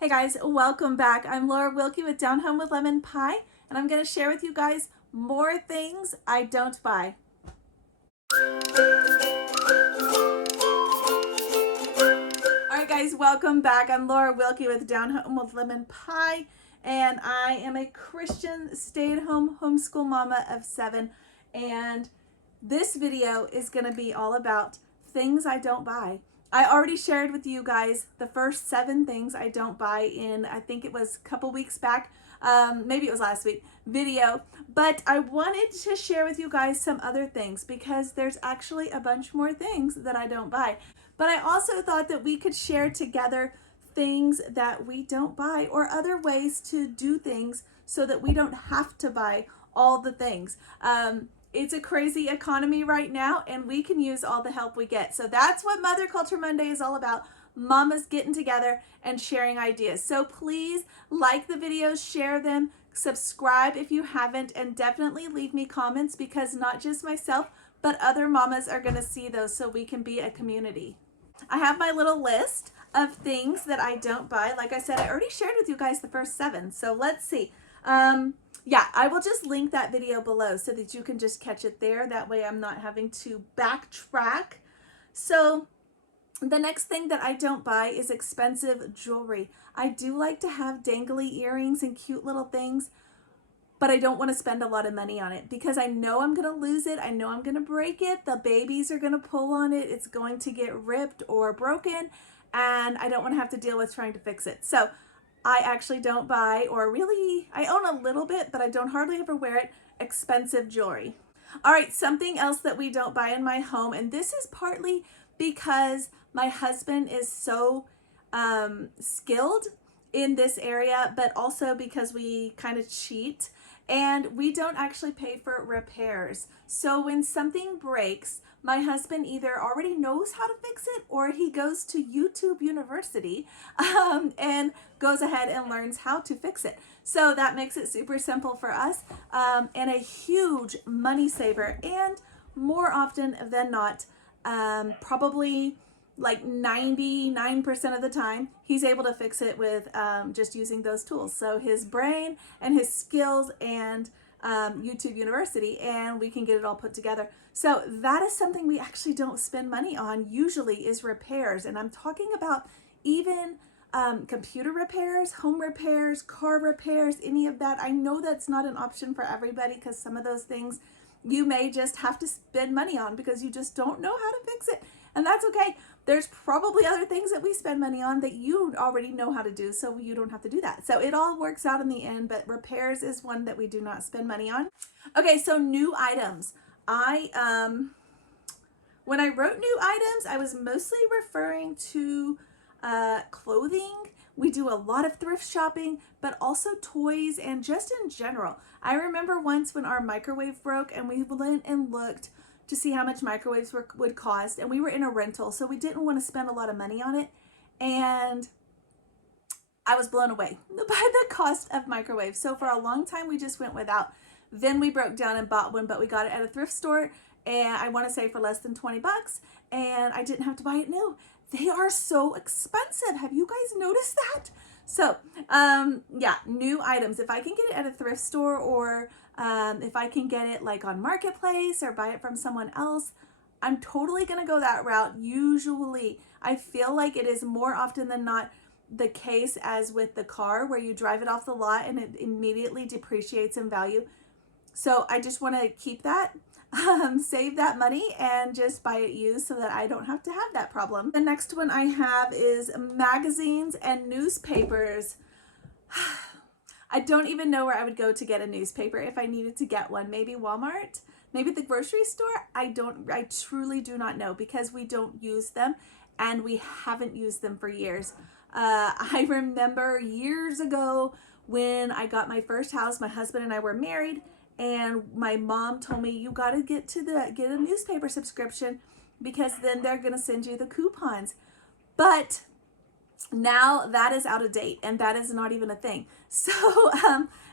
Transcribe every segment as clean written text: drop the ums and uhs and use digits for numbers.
Hey guys, welcome back. I'm Laura Wilkie with Down Home with Lemon Pie, and I'm going to share with you guys more things I don't buy. Alright guys, welcome back. I'm Laura Wilkie with Down Home with Lemon Pie, and I am a Christian stay-at-home homeschool mama of 7, and this video is going to be all about things I don't buy. I already shared with you guys the first 7 things I don't buy in, I think it was a couple weeks back, maybe it was last week, video, but I wanted to share with you guys some other things because there's actually a bunch more things that I don't buy. But I also thought that we could share together things that we don't buy or other ways to do things so that we don't have to buy all the things. It's a crazy economy right now, and we can use all the help we get. So that's what Mother Culture Monday is all about. Mamas getting together and sharing ideas. So please like the videos, share them, subscribe if you haven't, and definitely leave me comments because not just myself, but other mamas are going to see those so we can be a community. I have my little list of things that I don't buy. Like I said, I already shared with you guys the first 7. So let's see. Yeah, I will just link that video below so that you can just catch it there. That way I'm not having to backtrack. So the next thing that I don't buy is expensive jewelry. I do like to have dangly earrings and cute little things, but I don't want to spend a lot of money on it because I know I'm going to lose it. I know I'm going to break it. The babies are going to pull on it. It's going to get ripped or broken, and I don't want to have to deal with trying to fix it. So I actually don't buy, or really, I own a little bit, but I don't hardly ever wear it, expensive jewelry. All right, something else that we don't buy in my home, and this is partly because my husband is so skilled in this area, but also because we kind of cheat and we don't actually pay for repairs. So when something breaks, my husband either already knows how to fix it or he goes to YouTube University and goes ahead and learns how to fix it. So that makes it super simple for us and a huge money saver. And more often than not, probably like 99% of the time, he's able to fix it with just using those tools. So his brain and his skills and YouTube University, and we can get it all put together. So that is something we actually don't spend money on usually, is repairs. And I'm talking about even computer repairs, home repairs, car repairs, any of that. I know that's not an option for everybody because some of those things you may just have to spend money on because you just don't know how to fix it. And that's okay. There's probably other things that we spend money on that you already know how to do, so you don't have to do that. So it all works out in the end, but repairs is one that we do not spend money on. Okay, so new items. When I wrote new items, I was mostly referring to clothing. We do a lot of thrift shopping, but also toys and just in general. I remember once when our microwave broke and we went and looked to see how much microwaves would cost, and we were in a rental, so we didn't want to spend a lot of money on it, and I was blown away by the cost of microwaves. So for a long time we just went without. Then we broke down and bought one, but we got it at a thrift store, and I want to say for less than 20 bucks, and I didn't have to buy it new. They are so expensive. Have you guys noticed that? So yeah, new items. If I can get it at a thrift store, or if I can get it like on Marketplace or buy it from someone else, I'm totally going to go that route. Usually, I feel like it is more often than not the case as with the car, where you drive it off the lot and it immediately depreciates in value. So I just want to keep that, save that money, and just buy it used so that I don't have to have that problem. The next one I have is magazines and newspapers. I don't even know where I would go to get a newspaper if I needed to get one. Maybe Walmart, maybe the grocery store. I truly do not know because we don't use them and we haven't used them for years. I remember years ago when I got my first house, my husband and I were married, and my mom told me, you got to get a newspaper subscription because then they're going to send you the coupons. But now that is out of date and that is not even a thing. So,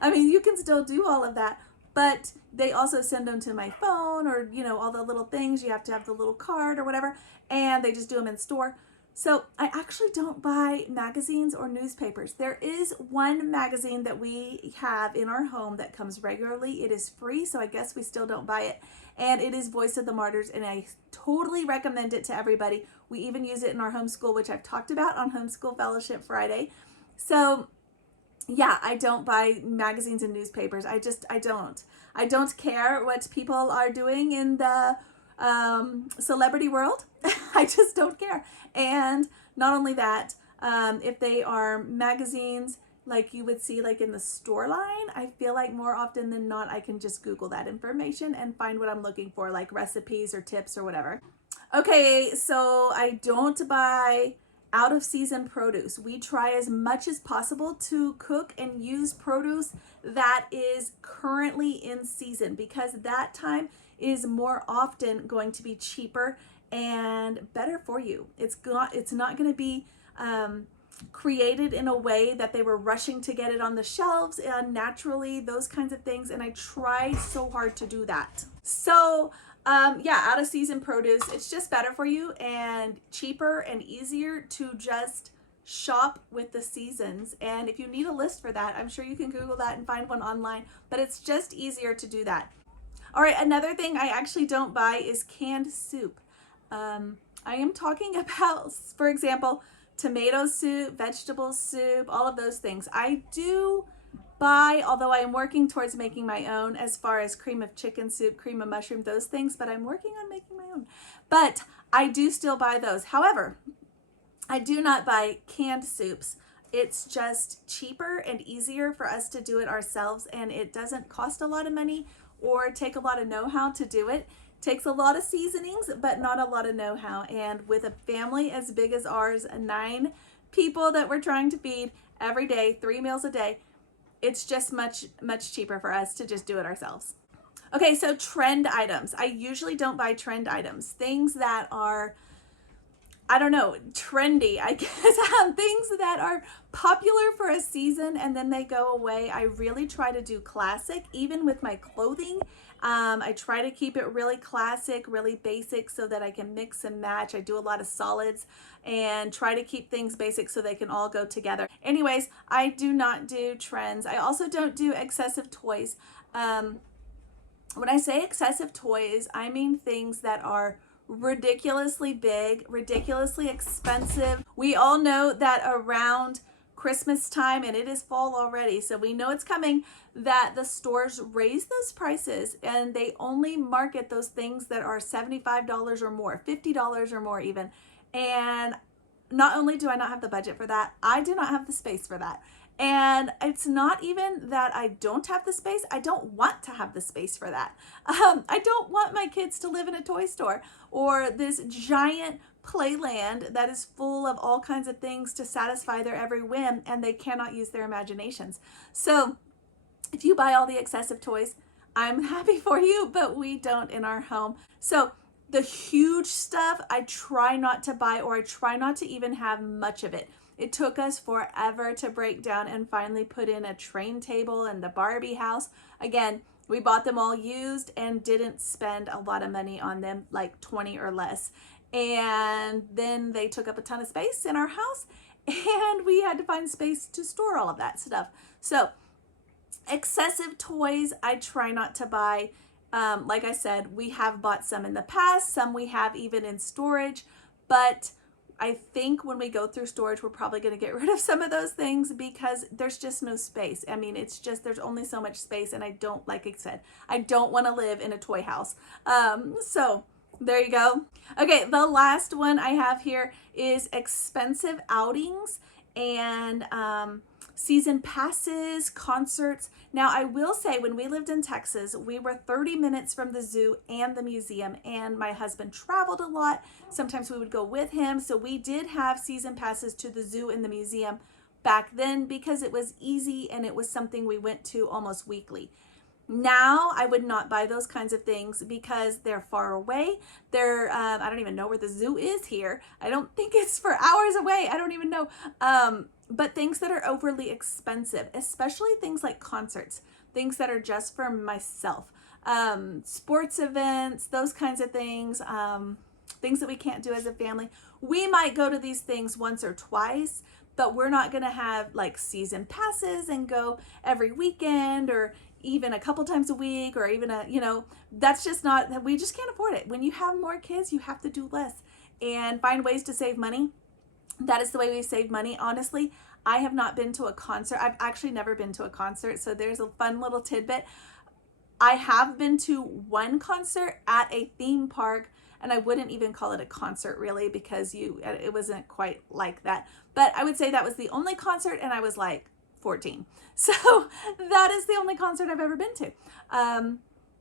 I mean, you can still do all of that, but they also send them to my phone, or, you know, all the little things. You have to have the little card or whatever, and they just do them in store. So I actually don't buy magazines or newspapers. There is one magazine that we have in our home that comes regularly. It is free, so I guess we still don't buy it. And it is Voice of the Martyrs, and I totally recommend it to everybody. We even use it in our homeschool, which I've talked about on Homeschool Fellowship Friday. So yeah, I don't buy magazines and newspapers. I don't. I don't care what people are doing in the celebrity world. I just don't care. And not only that, if they are magazines like you would see like in the store line, I feel like more often than not, I can just Google that information and find what I'm looking for, like recipes or tips or whatever. Okay, so I don't buy out of season produce. We try as much as possible to cook and use produce that is currently in season, because that time is more often going to be cheaper and better for you. It's not going to be created in a way that they were rushing to get it on the shelves and naturally, those kinds of things. And I try so hard to do that. So yeah, out of season produce, it's just better for you and cheaper and easier to just shop with the seasons. And if you need a list for that, I'm sure you can Google that and find one online, but it's just easier to do that. All right, another thing I actually don't buy is canned soup. I am talking about, for example, tomato soup, vegetable soup, all of those things. I do buy, although I am working towards making my own as far as cream of chicken soup, cream of mushroom, those things, but I'm working on making my own. But I do still buy those. However, I do not buy canned soups. It's just cheaper and easier for us to do it ourselves, and it doesn't cost a lot of money or take a lot of know-how to do it. Takes a lot of seasonings, but not a lot of know-how. And with a family as big as ours, 9 people that we're trying to feed every day, 3 meals a day, it's just much cheaper for us to just do it ourselves. Okay, so trend items. I usually don't buy trend items. Things that are, I don't know, trendy, I guess. Things that are popular for a season and then they go away. I really try to do classic, even with my clothing. I try to keep it really classic, really basic so that I can mix and match. I do a lot of solids and try to keep things basic so they can all go together. Anyways, I do not do trends. I also don't do excessive toys. When I say excessive toys, I mean things that are ridiculously big, ridiculously expensive. We all know that around Christmas time, and it is fall already, so we know it's coming, that the stores raise those prices and they only market those things that are $75 or more, $50 or more even. And not only do I not have the budget for that, I do not have the space for that. And it's not even that I don't have the space. I don't want to have the space for that. I don't want my kids to live in a toy store or this giant playland that is full of all kinds of things to satisfy their every whim and they cannot use their imaginations. So if you buy all the excessive toys, I'm happy for you, but we don't in our home. So the huge stuff I try not to buy, or I try not to even have much of it. It took us forever to break down and finally put in a train table and the Barbie house. Again, we bought them all used and didn't spend a lot of money on them, like 20 or less. And then they took up a ton of space in our house and we had to find space to store all of that stuff. So excessive toys, I try not to buy. Like I said, we have bought some in the past, some we have even in storage, but I think when we go through storage, we're probably going to get rid of some of those things because there's just no space. I mean, it's just, there's only so much space and I don't, like I said, I don't want to live in a toy house. So there you go. Okay, the last one I have here is expensive outings and season passes, concerts. Now, I will say when we lived in Texas, we were 30 minutes from the zoo and the museum, and my husband traveled a lot. Sometimes we would go with him. So we did have season passes to the zoo and the museum back then because it was easy and it was something we went to almost weekly. Now, I would not buy those kinds of things because they're far away. I don't even know where the zoo is here. I don't think it's for hours away. I don't even know. But things that are overly expensive, especially things like concerts, things that are just for myself, sports events, those kinds of things. things that we can't do as a family. We might go to these things once or twice, but we're not going to have like season passes and go every weekend or even a couple times a week, or even that's just not, we just can't afford it. When you have more kids, you have to do less and find ways to save money. That is the way we save money. Honestly, I have not been to a concert. I've actually never been to a concert. So there's a fun little tidbit. I have been to one concert at a theme park, and I wouldn't even call it a concert really, because it wasn't quite like that. But I would say that was the only concert, and I was like 14. So that is the only concert I've ever been to.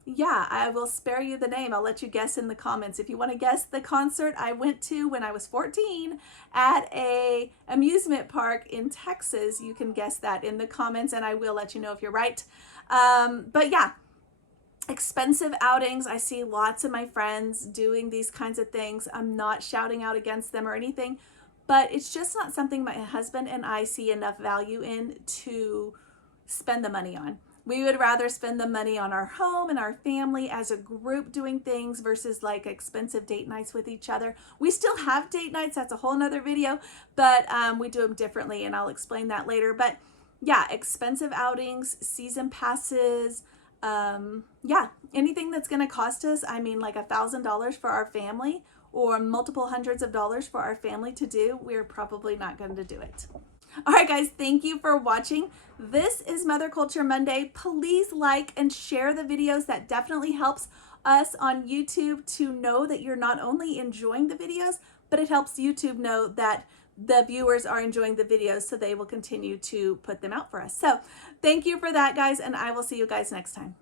Yeah, I will spare you the name. I'll let you guess in the comments. If you want to guess the concert I went to when I was 14 at a amusement park in Texas, you can guess that in the comments, and I will let you know if you're right. But yeah, expensive outings. I see lots of my friends doing these kinds of things. I'm not shouting out against them or anything, but it's just not something my husband and I see enough value in to spend the money on. We would rather spend the money on our home and our family as a group doing things versus like expensive date nights with each other. We still have date nights. That's a whole nother video, but we do them differently, and I'll explain that later. But yeah, expensive outings, season passes, yeah, anything that's going to cost us, I mean, like $1,000 for our family or multiple hundreds of dollars for our family to do, we're probably not going to do it. All right, guys, thank you for watching. This is Mother Culture Monday. Please like and share the videos. That definitely helps us on YouTube to know that you're not only enjoying the videos, but it helps YouTube know that the viewers are enjoying the videos, so they will continue to put them out for us. So thank you for that, guys, and I will see you guys next time.